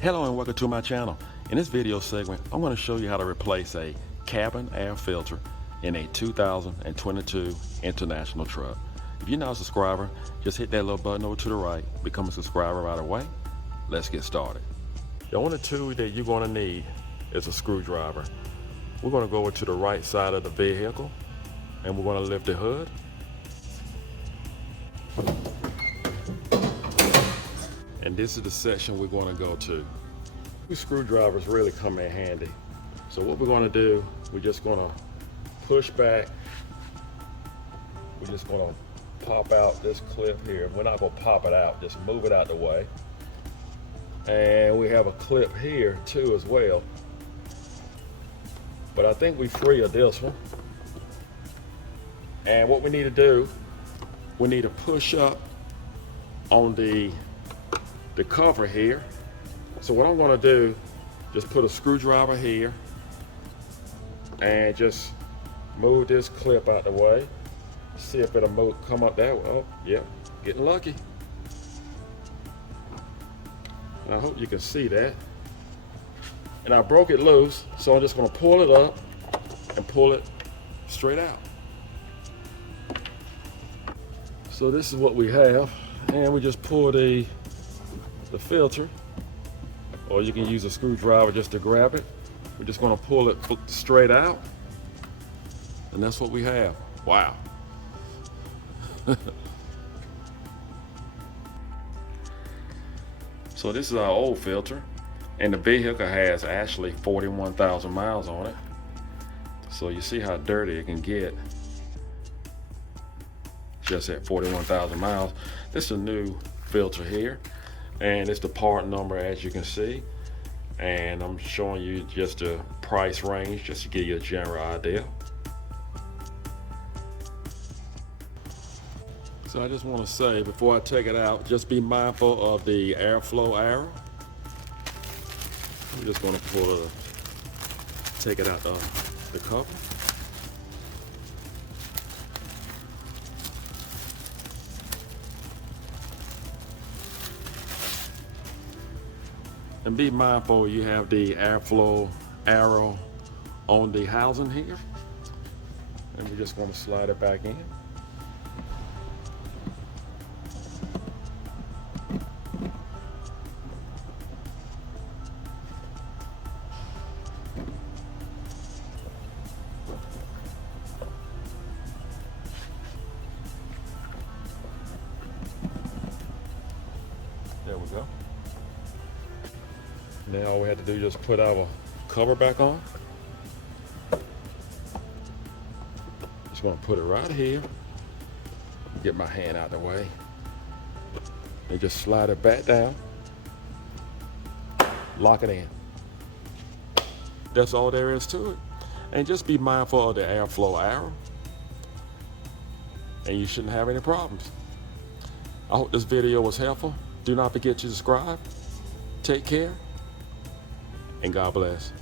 Hello and welcome to my channel. In this video segment, I'm going to show you how to replace a cabin air filter in a 2022 International truck. If you're not a subscriber, just hit that little button over to the right, become a subscriber right away. Let's get started. The only tool that you're going to need is a screwdriver. We're going to go over to the right side of the vehicle and we're going to lift the hood. And this is the section we're going to go to. These screwdrivers really come in handy. So what we're going to do, we're just going to push back. We're just going to pop out this clip here. We're not going to pop it out, just move it out the way. And we have a clip here too as well. But I think we free of this one. And what we need to do, we need to push up on the cover here. So what I'm going to do, just put a screwdriver here and just move this clip out the way. See if it'll come up that way. Oh, yeah, getting lucky. And I hope you can see that. And I broke it loose, so I'm just going to pull it up and pull it straight out. So this is what we have, and we just pull the filter, or you can use a screwdriver just to grab it. We're just going to pull it straight out, and that's what we have. Wow. So this is our old filter, and the vehicle has actually 41,000 miles on it. So you see how dirty it can get just at 41,000 miles. This is a new filter here, and it's the part number, as you can see, and I'm showing you just the price range just to give you a general idea. So I just want to say, before I take it out, just be mindful of the airflow arrow. I'm just going to take it out the cover. And be mindful you have the airflow arrow on the housing here. And we're just going to slide it back in. There we go. Now all we have to do is just put our cover back on. Just want to put it right here. Get my hand out of the way. And just slide it back down. Lock it in. That's all there is to it. And just be mindful of the airflow arrow, and you shouldn't have any problems. I hope this video was helpful. Do not forget to subscribe. Take care. And God bless.